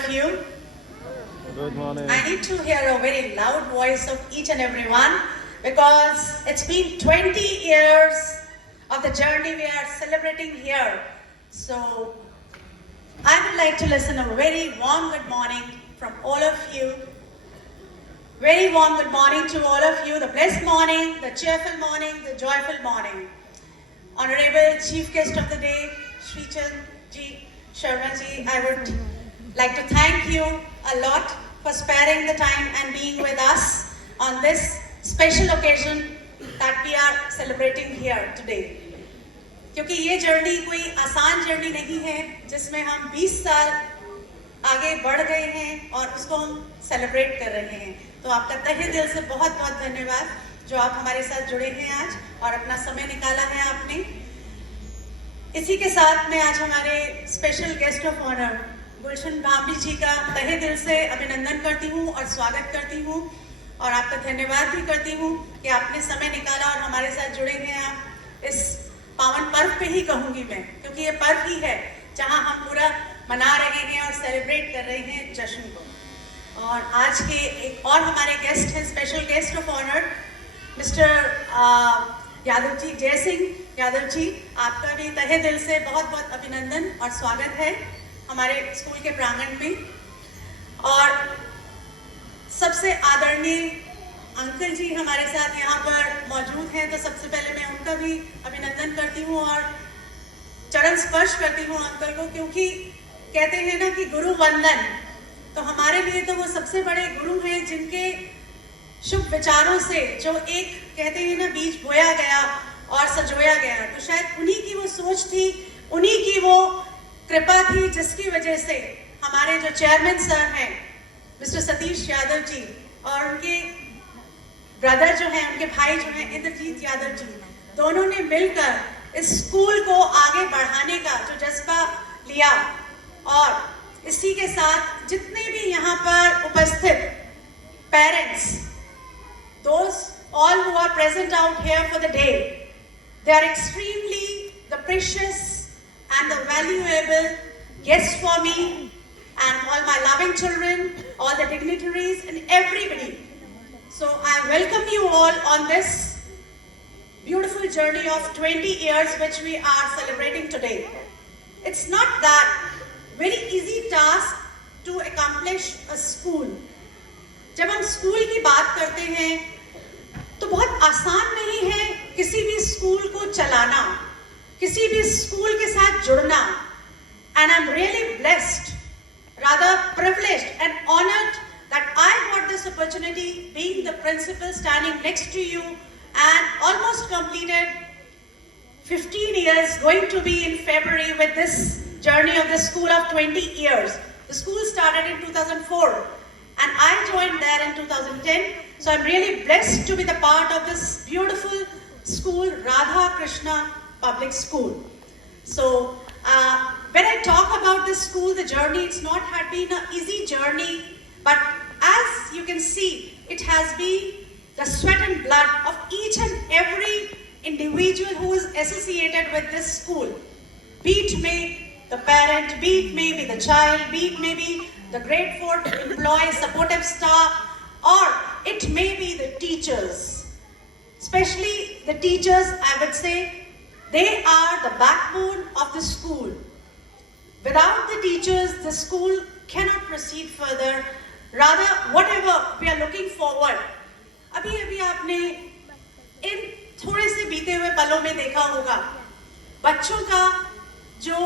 of you. Good morning. I need to hear a very loud voice of each and every one because it's been 20 years of the journey we are celebrating here. So I would like to listen a very warm good morning from all of you. Very warm good morning to all of you. The blessed morning, the cheerful morning, the joyful morning. Honorable Chief Guest of the Day, Shri Chand Ji Sharma Ji, I would like to thank you a lot for sparing the time and being with us on this special occasion that we are celebrating here today. क्योंकि ये journey कोई आसान journey नहीं है जिसमें हम 20 साल आगे बढ़ गए हैं और उसको हम सेलिब्रेट कर रहे हैं। तो आपका तहे दिल से बहुत बहुत धन्यवाद जो आप हमारे साथ जुड़े हैं आज और अपना समय निकाला है आपने। इसी के साथ मैं आज हमारे स्पेशल गेस्ट ऑफ ऑनर गुलशन भाभी जी का तहे दिल से अभिनंदन करती हूँ और स्वागत करती हूँ और आपका धन्यवाद भी करती हूँ कि आपने समय निकाला और हमारे साथ जुड़े हैं। आप इस पावन पर्व पे ही कहूँगी मैं, क्योंकि ये पर्व ही है जहाँ हम पूरा मना रहे हैं और सेलिब्रेट कर रहे हैं जश्न को। और आज के एक और हमारे गेस्ट हैं, special guest of honour mister Yadav ji, Jai Singh Yadav ji, आपका भी तहे दिल से बहुत बहुत अभिनंदन और स्वागत है हमारे स्कूल के प्रांगण में। और सबसे आदरणीय अंकल जी हमारे साथ यहाँ पर मौजूद हैं, तो सबसे पहले मैं उनका भी अभिनंदन करती हूँ और चरण स्पर्श करती हूँ अंकल को, क्योंकि कहते हैं ना कि गुरु वंदन, तो हमारे लिए तो वो सबसे बड़े गुरु हैं जिनके शुभ विचारों से जो एक कहते हैं ना बीज बोया गया और सजोया गया, तो शायद उन्हीं की वो सोच थी, उन्हीं की वो कृपा थी जिसकी वजह से हमारे जो चेयरमैन सर हैं मिस्टर सतीश यादव जी और उनके ब्रदर जो हैं, उनके भाई जो हैं इंद्रजीत यादव जी, दोनों ने मिलकर इस स्कूल को आगे बढ़ाने का जो जज्बा लिया। और इसी के साथ जितने भी यहाँ पर उपस्थित parents, those all who are present out here for the day, they are extremely the precious and the valuable guests for me and all my loving children, all the dignitaries and everybody. So I welcome you all on this beautiful journey of 20 years which we are celebrating today. It's not that very easy task to accomplish a school. जब हम school की बात करते हैं तो बहुत आसान नहीं है किसी भी स्कूल को चलाना, किसी भी स्कूल के साथ जुड़ना। And I'm really blessed, rather privileged and honored that I got this opportunity being the principal standing next to you and almost completed 15 years, going to be in February with this journey of the school of 20 years. The school started in 2004 and I joined there in 2010. So I'm really blessed to be the part of this beautiful school, Radha Krishna Public School. So when I talk about this school, the journey, it's not had been an easy journey, but as you can see, it has been the sweat and blood of each and every individual who is associated with this school. Be it may the parent, be it may be the child, be it may be the grade 4 employee, supportive staff, or it may be the teachers. Especially the teachers, I would say, they are the backbone of the school. Without the teachers, the school cannot proceed further. Rather, whatever we are looking forward. अभी आपने इन थोड़े से बीते हुए पलों में देखा होगा बच्चों का जो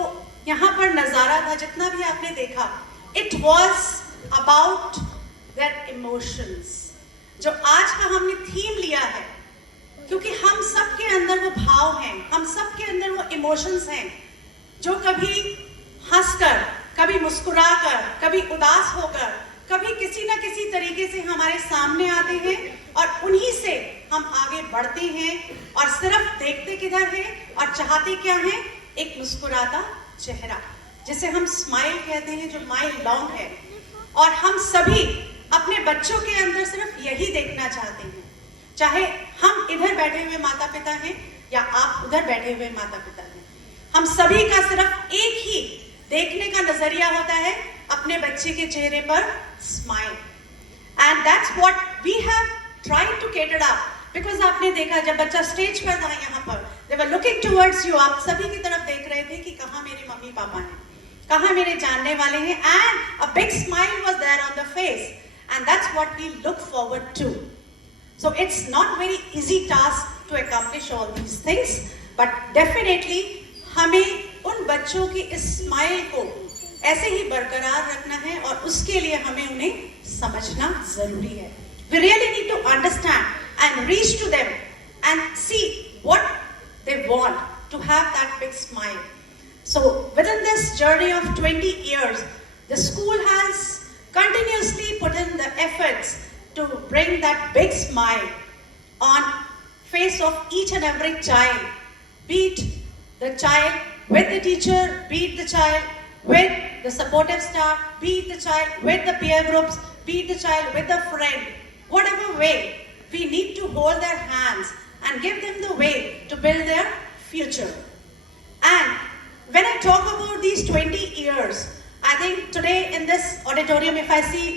यहाँ पर नजारा था, जितना भी आपने देखा, it was about their emotions. जो आज का हमने थीम लिया है, क्योंकि हम सब के अंदर वो भाव हैं, हम सब के अंदर वो इमोशंस हैं जो कभी हंसकर, कभी मुस्कुराकर, कभी उदास होकर, कभी किसी न किसी तरीके से हमारे सामने आते हैं और उन्हीं से हम आगे बढ़ते हैं और सिर्फ देखते किधर हैं और चाहते क्या हैं, एक मुस्कुराता चेहरा जिसे हम स्माइल कहते हैं, जो माइल लॉन्ग है। और हम सभी अपने बच्चों के अंदर सिर्फ यही देखना चाहते हैं, चाहे हम इधर बैठे हुए माता पिता हैं या आप उधर बैठे हुए माता पिता हैं, हम सभी का सिर्फ एक ही देखने का नजरिया होता है अपने बच्चे के चेहरे पर smile, and that's what we have tried to cater up. Because आपने देखा जब बच्चा स्टेज पर था यहाँ पर, they were looking towards you, आप सभी की तरफ देख रहे थे कि कहाँ मेरे मम्मी पापा हैं, कहाँ मेरे जानने वाले हैं, and a big smile was there on the face, and that's what we look forward to. So it's not very easy task to accomplish all these things, but definitely हमें उन बच्चों की इस स्माइल को ऐसे ही बरकरार रखना है, और उसके लिए हमें उन्हें समझना जरूरी है। We really need to understand and reach to them and see what they want to have that big smile. So within this journey of 20 years, the school has continuously put in the efforts to bring that big smile on face of each and every child, be it the child with the teacher, be it the child with the supportive staff, be it the child with the peer groups, be it the child with the friend. Whatever way, we need to hold their hands and give them the way to build their future. And when I talk about these 20 years, I think today in this auditorium, if I see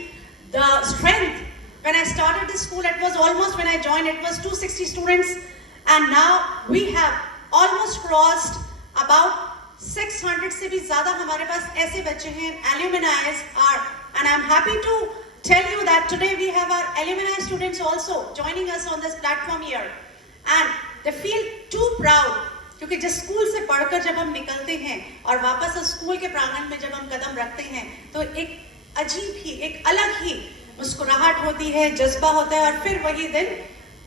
the strength, when I started the school, it was almost, when I joined, it was 260 students, and now we have almost crossed about 600 से भी ज़्यादा हमारे पास ऐसे बच्चे हैं, alumni are, and I'm happy to tell you that today we have our alumni students also joining us on this platform here, and they feel too proud, क्योंकि जिस school से पढ़कर जब हम निकलते हैं और वापस उस स्कूल के प्रांगण में जब हम कदम रखते हैं, तो एक अजीब ही, एक अलग ही मुस्कुराहट होती है, जज्बा होता है, और फिर वही दिन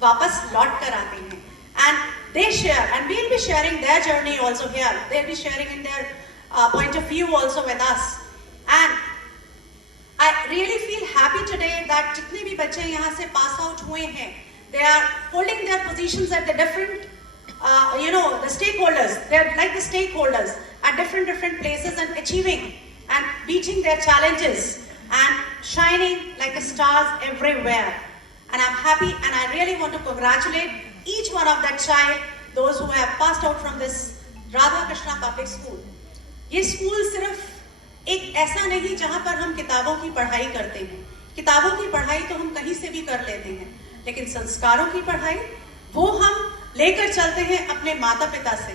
वापस लौट कर आते हैं। And they share, and we'll be sharing their journey also here. They'll be sharing in their point of view also with us. And I really feel happy today that जितने भी बच्चे यहाँ से pass out हुए हैं, they are holding their positions at the different, the stakeholders. They're like the stakeholders at different places and achieving and beating their challenges and shining like the stars everywhere. And I'm happy, and I really want to congratulate each one of that child, those who have passed out from this Radha Krishna Public School. ये school सिर्फ एक ऐसा नहीं जहाँ पर हम किताबों की पढ़ाई करते हैं। किताबों की पढ़ाई तो हम कहीं से भी कर लेते हैं, लेकिन संस्कारों की पढ़ाई वो हम लेकर चलते हैं अपने माता पिता से,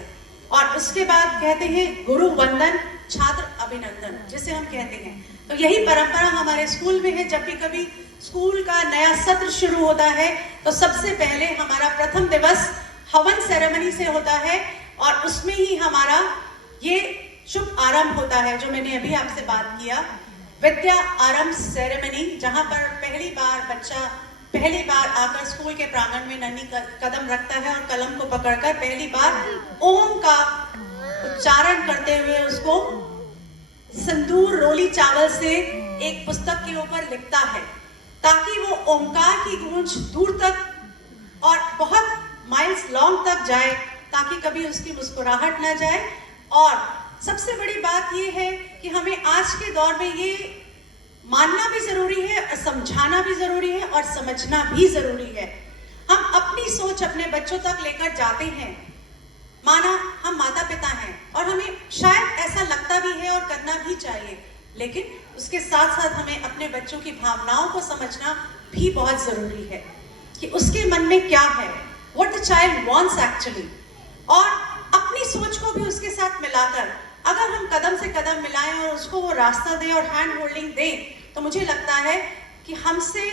और उसके बाद कहते हैं गुरु वंदन छात्र अभिनंदन, जिसे हम कहते हैं। तो यही परंपरा हमारे स्कूल में है। जब भी कभी स्कूल का नया सत्र शुरू होता है, तो सबसे पहले हमारा प्रथम दिवस हवन सेरेमनी से होता है, और उसमें ही हमारा ये शुभ आरंभ होता है, जो मैंने अभी आपसे बात किया, विद्या आरंभ सेरेमनी, जहां पर पहली बार बच्चा पहली बार आकर स्कूल के प्रांगण में नन्ही कदम रखता है, और कलम को पकड़कर पहली बार ओम का उच्चारण करते हुए उसको सिंदूर रोली चावल से एक पुस्तक के ऊपर लिखता है, ताकि वो ओंकार की गूंज दूर तक और बहुत माइल्स लॉन्ग तक जाए, ताकि कभी उसकी मुस्कुराहट ना जाए। और सबसे बड़ी बात ये है कि हमें आज के दौर में ये मानना भी जरूरी है, और समझाना भी जरूरी है, और समझना भी जरूरी है। हम अपनी सोच अपने बच्चों तक लेकर जाते हैं, माना हम माता पिता हैं, और हमें शायद ऐसा लगता भी है और करना भी चाहिए, लेकिन उसके साथ साथ हमें अपने बच्चों की भावनाओं को समझना भी बहुत जरूरी है, कि उसके मन में क्या है, what the child wants actually, और अपनी सोच को भी उसके साथ मिलाकर अगर हम कदम से कदम मिलाएं और उसको वो रास्ता दें और हैंड होल्डिंग दें, तो मुझे लगता है कि हमसे,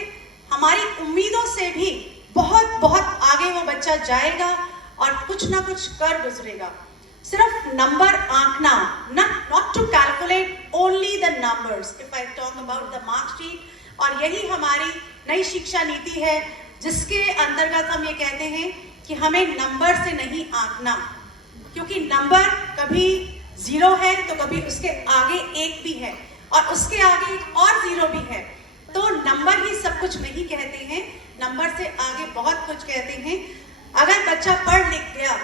हमारी उम्मीदों से भी बहुत बहुत आगे वो बच्चा जाएगा और कुछ ना कुछ कर गुजरेगा। सिर्फ number आंकना, not to calculate only the numbers, if I talk about the mark sheet, और यही हमारी नई शिक्षा नीति है, जिसके अंतर्गत हम ये कहते हैं कि हमें नंबर से नहीं आंकना, क्योंकि नंबर कभी 0 है तो कभी उसके आगे 1 भी है, और उसके आगे एक और 0 भी है। तो नंबर ही सब कुछ नहीं कहते हैं, नंबर से आगे बहुत कुछ कहते हैं। अगर बच्चा पढ़ लिख गया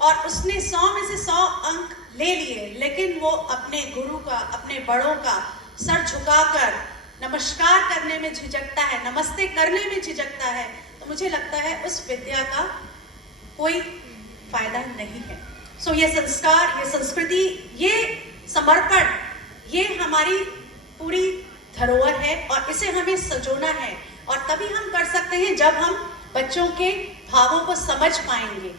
और उसने 100 में से 100 अंक ले लिए, लेकिन वो अपने गुरु का, अपने बड़ों का सर झुकाकर नमस्कार करने में झिझकता है, नमस्ते करने में झिझकता है, तो मुझे लगता है उस विद्या का कोई फायदा नहीं है। सो ये संस्कार, ये संस्कृति, ये समर्पण, ये हमारी पूरी धरोहर है और इसे हमें सजोना है। और तभी हम कर सकते हैं जब हम बच्चों के भावों को समझ पाएंगे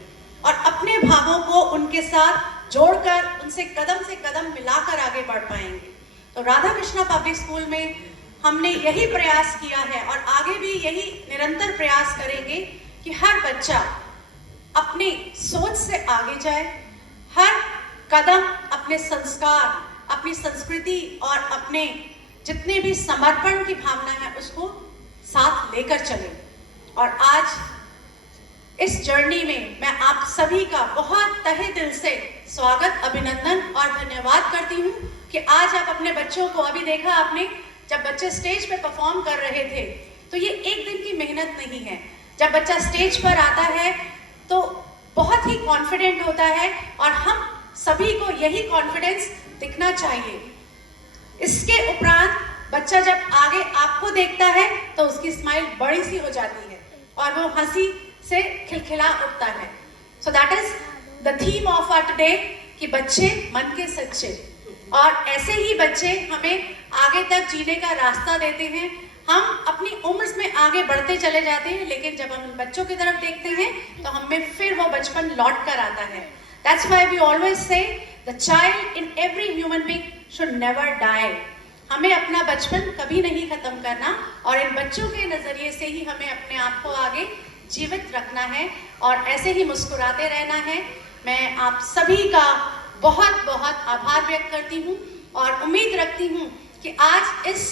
और अपने भावों को उनके साथ जोड़कर उनसे कदम मिलाकर आगे बढ़ पाएंगे। तो राधा कृष्णा पब्लिक स्कूल में हमने यही प्रयास किया है और आगे भी यही निरंतर प्रयास करेंगे कि हर बच्चा अपनी सोच से आगे जाए, हर कदम अपने संस्कार, अपनी संस्कृति और अपने जितने भी समर्पण की भावना है उसको साथ लेकर चले। और आज इस जर्नी में मैं आप सभी का बहुत तहे दिल से स्वागत, अभिनंदन और धन्यवाद करती हूँ कि आज आप अपने बच्चों को, अभी देखा आपने जब बच्चे स्टेज पे परफॉर्म कर रहे थे, तो ये एक दिन की मेहनत नहीं है। जब बच्चा स्टेज पर आता है तो बहुत ही कॉन्फिडेंट होता है और हम सभी को यही कॉन्फिडेंस दिखना चाहिए। इसके उपरांत बच्चा जब आगे आपको देखता है तो उसकी स्माइल बड़ी सी हो जाती है और वो हंसी से खिलखिला उठता है। So that is the theme of our today कि बच्चे मन के सच्चे। और ऐसे ही बच्चे हमें आगे तक जीने का रास्ता देते हैं। हम अपनी उम्र में आगे बढ़ते चले जाते हैं, लेकिन जब हम बच्चों की तरफ देखते हैं तो हमें फिर वो बचपन लौट कर आता है। That's why we always say the child in every human being should never die. हमें अपना बचपन कभी नहीं खत्म करना और इन बच्चों के नजरिए से ही हमें अपने आप को आगे जीवित रखना है और ऐसे ही मुस्कुराते रहना है। मैं आप सभी का बहुत बहुत आभार व्यक्त करती हूँ और उम्मीद रखती हूँ कि आज इस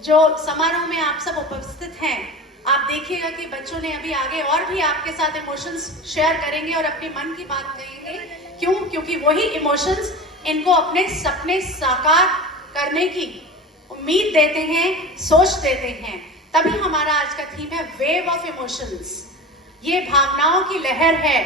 जो समारोह में आप सब उपस्थित हैं, आप देखिएगा कि बच्चों ने अभी आगे और भी आपके साथ इमोशंस शेयर करेंगे और अपने मन की बात कहेंगे। क्यों? क्योंकि वही इमोशंस इनको अपने सपने साकार करने की उम्मीद देते हैं, सोच देते हैं। तभी हमारा आज का थीम है वेव ऑफ इमोशंस। ये भावनाओं की लहर है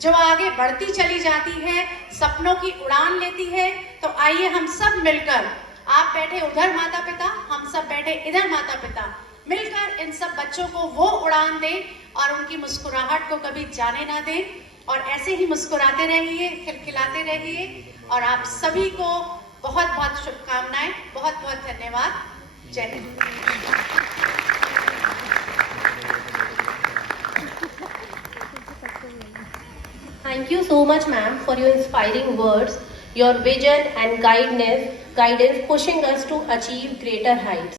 जो आगे बढ़ती चली जाती है, सपनों की उड़ान लेती है। तो आइए हम सब मिलकर, आप बैठे उधर माता पिता, हम सब बैठे इधर माता पिता, मिलकर इन सब बच्चों को वो उड़ान दें और उनकी मुस्कुराहट को कभी जाने ना दें। और ऐसे ही मुस्कुराते रहिए, खिलखिलाते रहिए। और आप सभी को बहुत बहुत शुभकामनाएं, बहुत बहुत धन्यवाद। जय Hind. Thank you so much, ma'am, for your inspiring words, your vision and guidance pushing us to achieve greater heights.